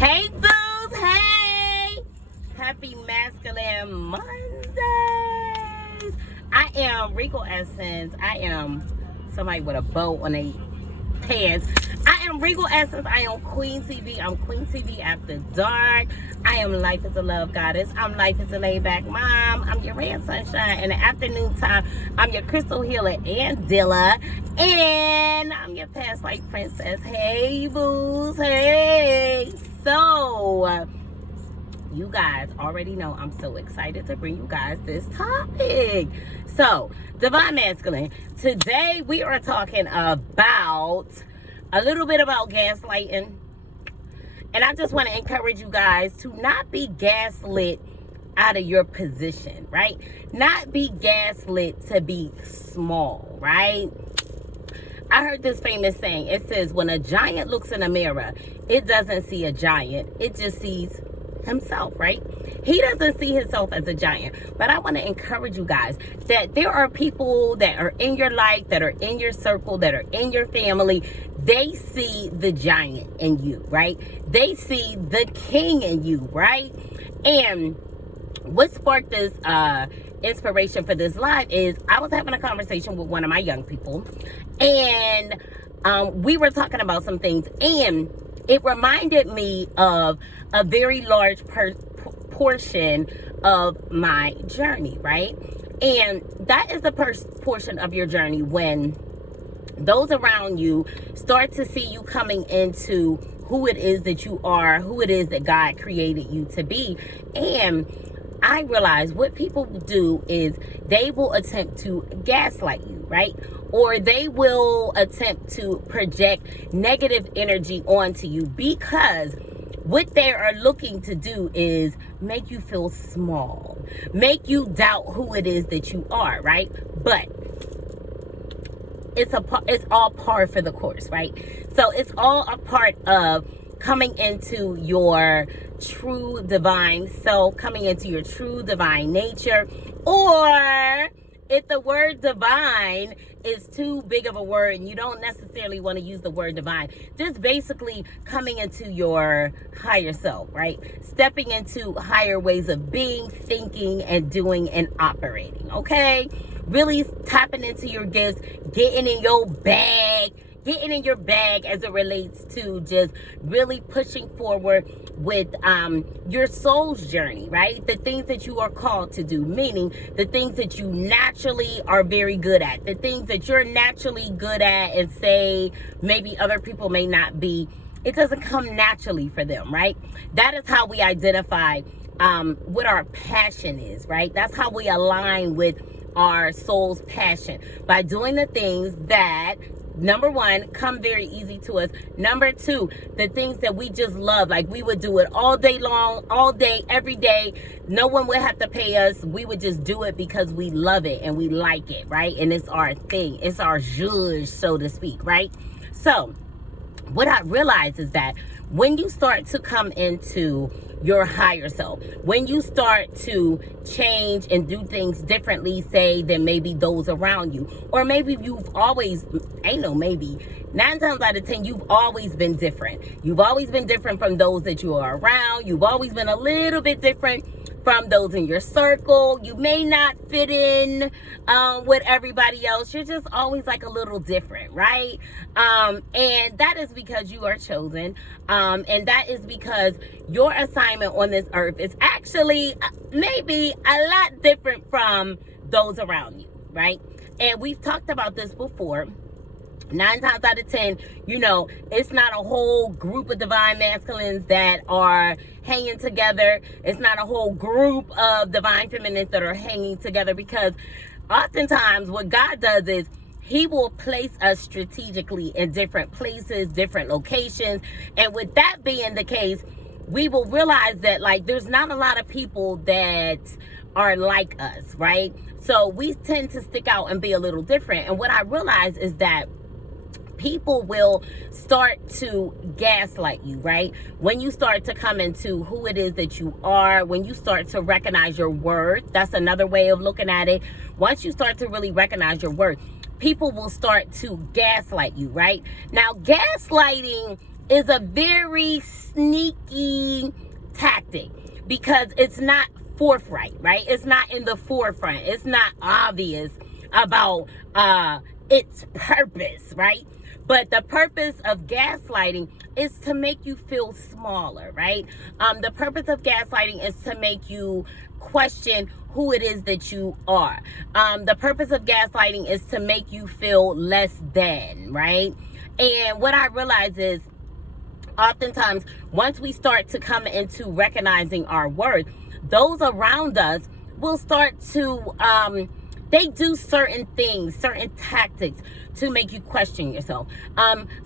Hey booze, hey! Happy Masculine Mondays! I am Regal Essence. I am somebody with a bow on their pants. I am Regal Essence. I am QueenTV. I'm QueenTV After Dark. I am Life is a Love Goddess. I'm Life is a Laidback Mom. I'm your red sunshine. In the afternoon time, I'm your crystal healer and dealer. And I'm your past life princess. Hey booze, hey! So, you guys already know I'm so excited to bring you guys this topic. So, Divine Masculine. Today we are talking about a little bit about gaslighting. And I just want to encourage you guys to not be gaslit out of your position, right? Not be gaslit to be small, right? I heard this famous saying. It says, when a giant looks in a mirror, it doesn't see a giant. It just sees himself, right? He doesn't see himself as a giant. But I want to encourage you guys that there are people that are in your life, that are in your circle, that are in your family. They see the giant in you, right? They see the king in you, right? And what sparked this inspiration for this live is I was having a conversation with one of my young people, and we were talking about some things, and it reminded me of a very large portion of my journey, right? And that is the portion of your journey when those around you start to see you coming into who it is that you are, who it is that God created you to be. And I realize what people do is they will attempt to gaslight you, right? Or they will attempt to project negative energy onto you, because what they are looking to do is make you feel small, make you doubt who it is that you are, right? But it's all par for the course, right? So it's all a part of coming into your true divine self, coming into your true divine nature. Or if the word divine is too big of a word and you don't necessarily want to use the word divine, just basically coming into your higher self, right? Stepping into higher ways of being, thinking, and doing and operating, okay? Really tapping into your gifts, getting in your bag as it relates to just really pushing forward with your soul's journey, right? The things that you are called to do, meaning the things that you naturally are very good at, the things that you're naturally good at and say maybe other people may not be. It doesn't come naturally for them, right? That is how we identify what our passion is, right? That's how we align with our soul's passion, by doing the things that, number one, come very easy to us. Number two, the things that we just love. Like we would do it all day long, all day, every day. No one would have to pay us. We would just do it because we love it and we like it, right? And it's our thing. It's our zhuzh, so to speak, right? So what I realize is that when you start to come into your higher self, when you start to change and do things differently, say, than maybe those around you, or maybe you've always, 9 times out of 10, you've always been different. You've always been different from those that you are around. You've always been a little bit different from those in your circle. You may not fit in with everybody else. You're just always like a little different, right? And that is because you are chosen. And that is because your assignment on this earth is actually maybe a lot different from those around you, right? And we've talked about this before. 9 times out of 10, it's not a whole group of divine masculines that are hanging together. It's not a whole group of divine feminines that are hanging together, because oftentimes what God does is He will place us strategically in different places, different locations. And with that being the case, we will realize that there's not a lot of people that are like us, right? So we tend to stick out and be a little different. And what I realize is that people will start to gaslight you, right? When you start to come into who it is that you are, when you start to recognize your worth, that's another way of looking at it. Once you start to really recognize your worth, people will start to gaslight you, right? Now, gaslighting is a very sneaky tactic because it's not forthright, right? It's not in the forefront. It's not obvious about its purpose, right? But the purpose of gaslighting is to make you feel smaller, right? The purpose of gaslighting is to make you question who it is that you are. The purpose of gaslighting is to make you feel less than, right? And what I realize is, oftentimes, once we start to come into recognizing our worth, those around us will start to, they do certain things, certain tactics to make you question yourself.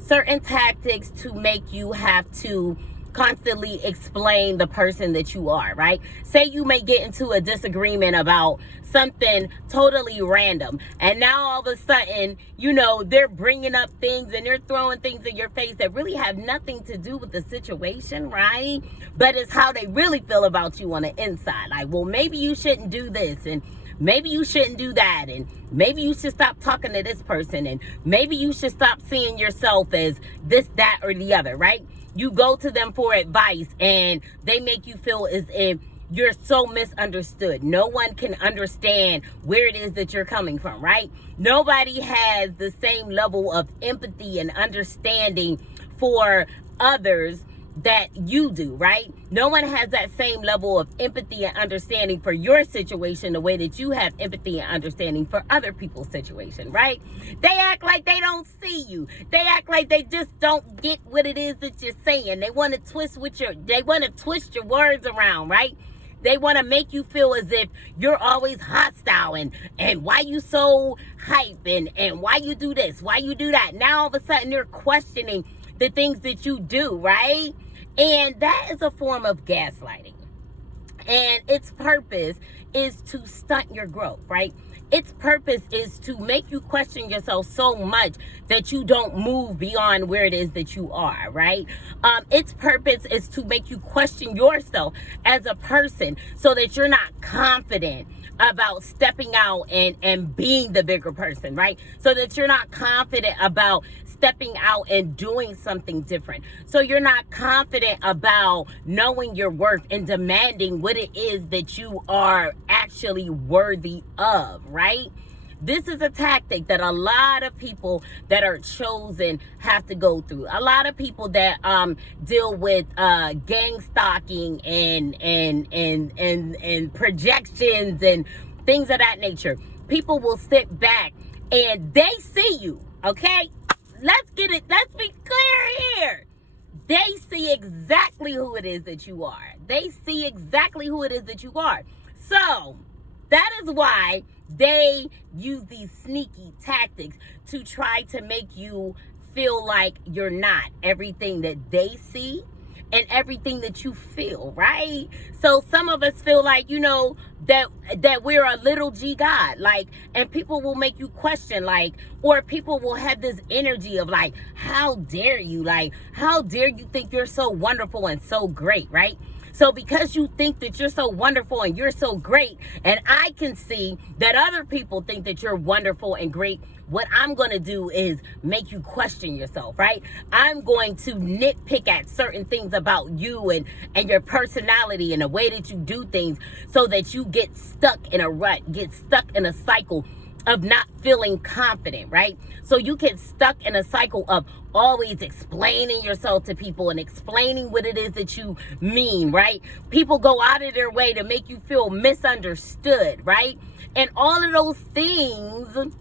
Certain tactics to make you have to constantly explain the person that you are, right? Say you may get into a disagreement about something totally random, and now all of a sudden, you know, they're bringing up things and they're throwing things in your face that really have nothing to do with the situation, right? But it's how they really feel about you on the inside. Like, well, maybe you shouldn't do this, and maybe you shouldn't do that, and maybe you should stop talking to this person, and maybe you should stop seeing yourself as this, that, or the other, right? You go to them for advice and they make you feel as if you're so misunderstood. No one can understand where it is that you're coming from, right? Nobody has the same level of empathy and understanding for others that you do, right? No one has that same level of empathy and understanding for your situation the way that you have empathy and understanding for other people's situation, right? They act like they don't see you. They act like they just don't get what it is that you're saying. They want to twist your words around, right? They want to make you feel as if you're always hostile and why you so hype and why you do this, why you do that. Now all of a sudden they're questioning the things that you do, right? And that is a form of gaslighting. And its purpose is to stunt your growth, right? Its purpose is to make you question yourself so much that you don't move beyond where it is that you are, right? Its purpose is to make you question yourself as a person so that you're not confident about stepping out and being the bigger person, right? So that you're not confident about stepping out and doing something different. So you're not confident about knowing your worth and demanding what it is that you are actually worthy of, right? This is a tactic that a lot of people that are chosen have to go through. A lot of people that deal with gang stalking and projections and things of that nature. People will sit back and they see you, okay? Let's be clear here. They see exactly who it is that you are. They see exactly who it is that you are. So that is why they use these sneaky tactics to try to make you feel like you're not everything that they see and everything that you feel, right? So some of us feel like, you know, that we're a little G God, like, and people will make you question, like, or people will have this energy of like, how dare you? Like, how dare you think you're so wonderful and so great, right? So because you think that you're so wonderful and you're so great, and I can see that other people think that you're wonderful and great, what I'm going to do is make you question yourself, right? I'm going to nitpick at certain things about you and your personality and the way that you do things so that you get stuck in a rut, get stuck in a cycle of not feeling confident, right? So you get stuck in a cycle of always explaining yourself to people and explaining what it is that you mean, right? People go out of their way to make you feel misunderstood, right? And all of those things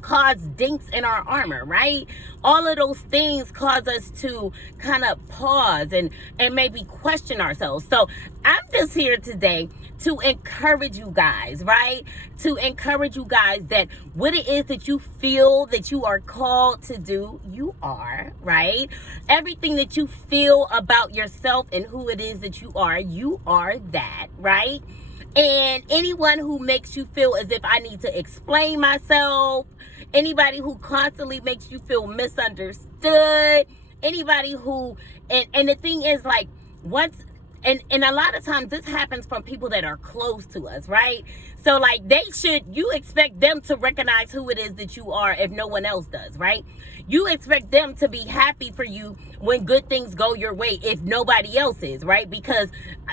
cause dinks in our armor, right? All of those things cause us to kind of pause and maybe question ourselves. So I'm just here today to encourage you guys, right? To encourage you guys that what it is that you feel that you are called to do, you are, right? Everything that you feel about yourself and who it is that you are that, right? And anyone who makes you feel as if I need to explain myself, anybody who constantly makes you feel misunderstood, anybody who, and the thing is, like, once and a lot of times this happens from people that are close to us, right? So like you expect them to recognize who it is that you are if no one else does, right? You expect them to be happy for you when good things go your way if nobody else is, right? Because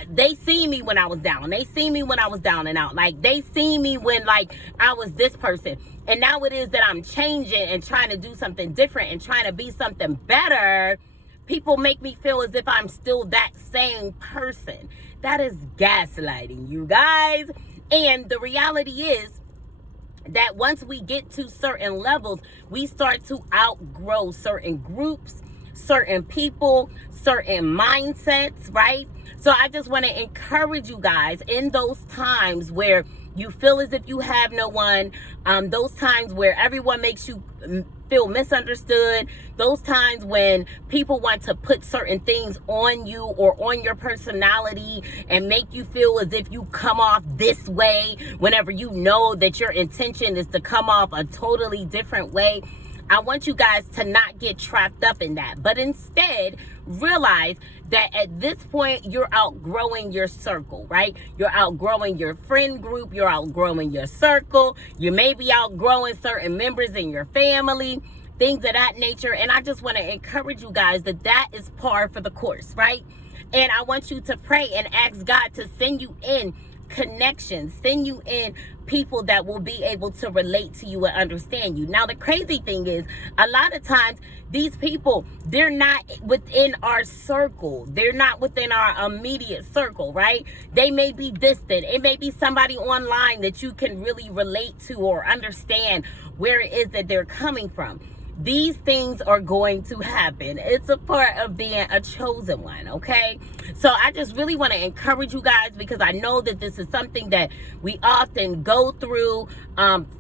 they see me when I was down. They see me when I was down and out. Like they see me when like I was this person. And now it is that I'm changing and trying to do something different and trying to be something better. People make me feel as if I'm still that same person. That is gaslighting, you guys. And the reality is that once we get to certain levels, we start to outgrow certain groups, certain people, certain mindsets, right? So I just want to encourage you guys in those times where you feel as if you have no one, those times where everyone makes you feel misunderstood, those times when people want to put certain things on you or on your personality and make you feel as if you come off this way whenever you know that your intention is to come off a totally different way. I want you guys to not get trapped up in that, but instead realize that at this point, you're outgrowing your circle, right? You're outgrowing your friend group. You're outgrowing your circle. You may be outgrowing certain members in your family, things of that nature. And I just want to encourage you guys that that is par for the course, right? And I want you to pray and ask God to send you in connections, send you in people that will be able to relate to you and understand you. Now, the crazy thing is, a lot of times, these people, they're not within our circle. They're not within our immediate circle, right? They may be distant. It may be somebody online that you can really relate to or understand where it is that they're coming from. These things are going to happen. It's a part of being a chosen one, okay? So I just really want to encourage you guys, because I know that this is something that we often go through,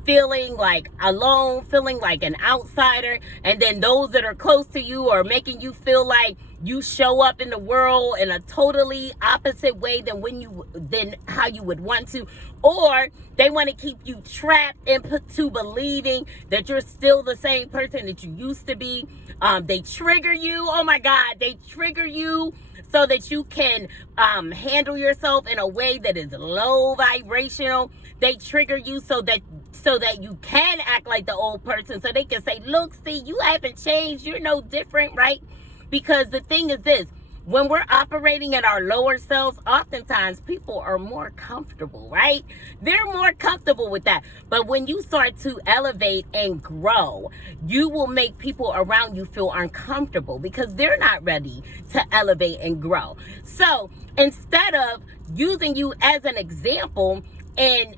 feeling like alone, feeling like an outsider, and then those that are close to you are making you feel like you show up in the world in a totally opposite way than how you would want to, or they want to keep you trapped and put to believing that you're still the same person that you used to be. They trigger you. Oh my God, they trigger you so that you can handle yourself in a way that is low vibrational. They trigger you so that you can act like the old person, so they can say, look, see, you haven't changed, you're no different, right? Because the thing is this, when we're operating in our lower selves, oftentimes people are more comfortable, right? They're more comfortable with that. But when you start to elevate and grow, you will make people around you feel uncomfortable because they're not ready to elevate and grow. So instead of using you as an example and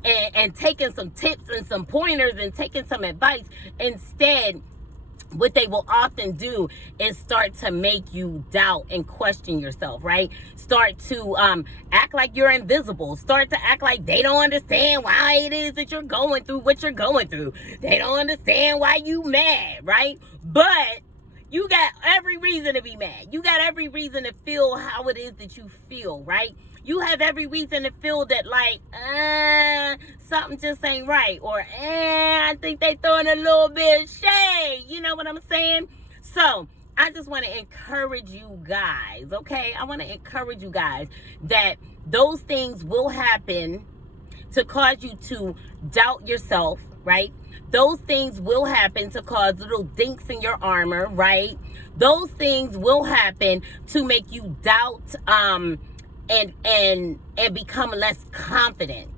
taking some tips and some pointers and taking some advice, instead, what they will often do is start to make you doubt and question yourself, right? Start to act like you're invisible. Start to act like they don't understand why it is that you're going through what you're going through. They don't understand why you mad, right? But you got every reason to be mad. You got every reason to feel how it is that you feel, right? You have every reason to feel that like, something just ain't right. Or, I think they throwing a little bit of shade. You know what I'm saying? So, I just want to encourage you guys, okay? I want to encourage you guys that those things will happen to cause you to doubt yourself, right? Those things will happen to cause little dinks in your armor, right? Those things will happen to make you doubt and become less confident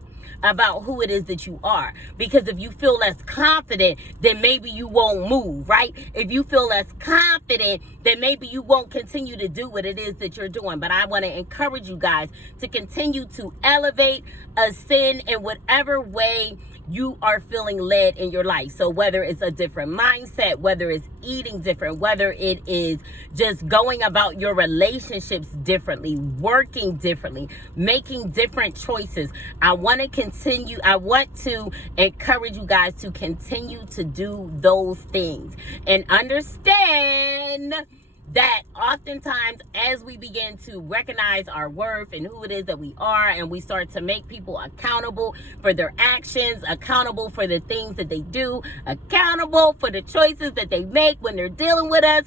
about who it is that you are. Because if you feel less confident, then maybe you won't move, right? If you feel less confident, then maybe you won't continue to do what it is that you're doing. But I want to encourage you guys to continue to elevate, ascend in whatever way you are feeling led in your life. So whether it's a different mindset, whether it's eating different, whether it is just going about your relationships differently, working differently, making different choices, I want to encourage you guys to continue to do those things and understand that oftentimes as we begin to recognize our worth and who it is that we are, and we start to make people accountable for their actions, accountable for the things that they do, accountable for the choices that they make when they're dealing with us,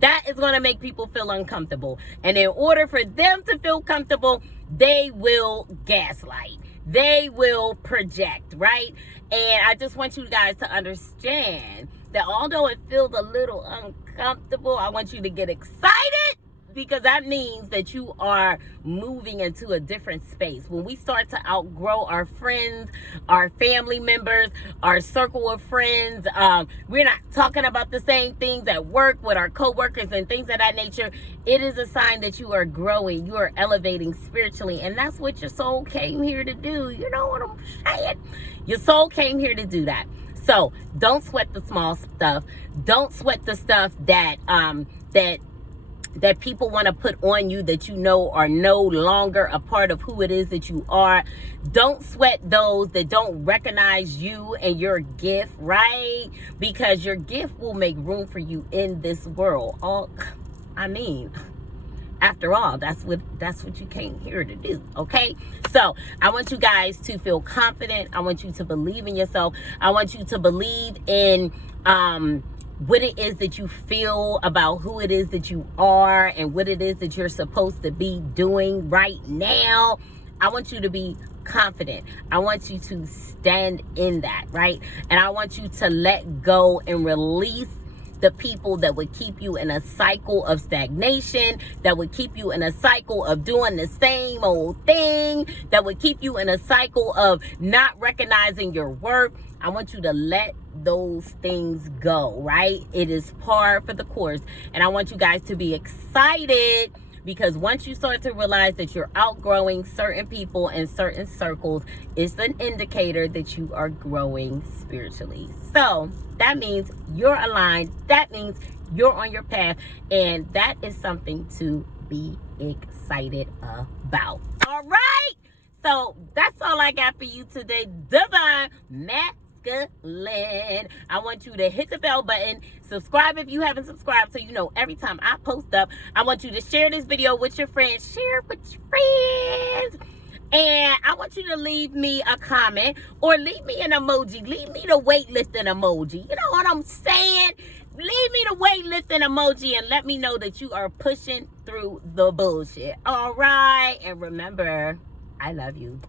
that is going to make people feel uncomfortable. And in order for them to feel comfortable, they will gaslight. They will project, right? And I just want you guys to understand that although it feels a little uncomfortable, I want you to get excited, because that means that you are moving into a different space. When we start to outgrow our friends, our family members, our circle of friends, we're not talking about the same things at work with our coworkers and things of that nature. It is a sign that you are growing, you are elevating spiritually, and that's what your soul came here to do. You know what I'm saying? Your soul came here to do that. So don't sweat the small stuff. Don't sweat the stuff that that people want to put on you that you know are no longer a part of who it is that you are. Don't sweat those that don't recognize you and your gift, right? Because your gift will make room for you in this world. After all, that's what you came here to do, okay? So I want you guys to feel confident. I want you to believe in yourself. I want you to believe in what it is that you feel about who it is that you are and what it is that you're supposed to be doing right now. I want you to be confident. I want you to stand in that, right? And I want you to let go and release the people that would keep you in a cycle of stagnation, that would keep you in a cycle of doing the same old thing, that would keep you in a cycle of not recognizing your worth. I want you to let those things go, right? It is par for the course. And I want you guys to be excited, because once you start to realize that you're outgrowing certain people and certain circles, it's an indicator that you are growing spiritually. So that means you're aligned. That means you're on your path. And that is something to be excited about. All right. So that's all I got for you today. Divine Masculine. I want you to hit the bell button, subscribe if you haven't subscribed, so you know every time I post up. I want you to share this video with your friends. Share it with your friends. And I want you to leave me a comment or leave me an emoji. Leave me the weightlifting emoji. You know what I'm saying? Leave me the weightlifting emoji and let me know that you are pushing through the bullshit. All right. And remember, I love you.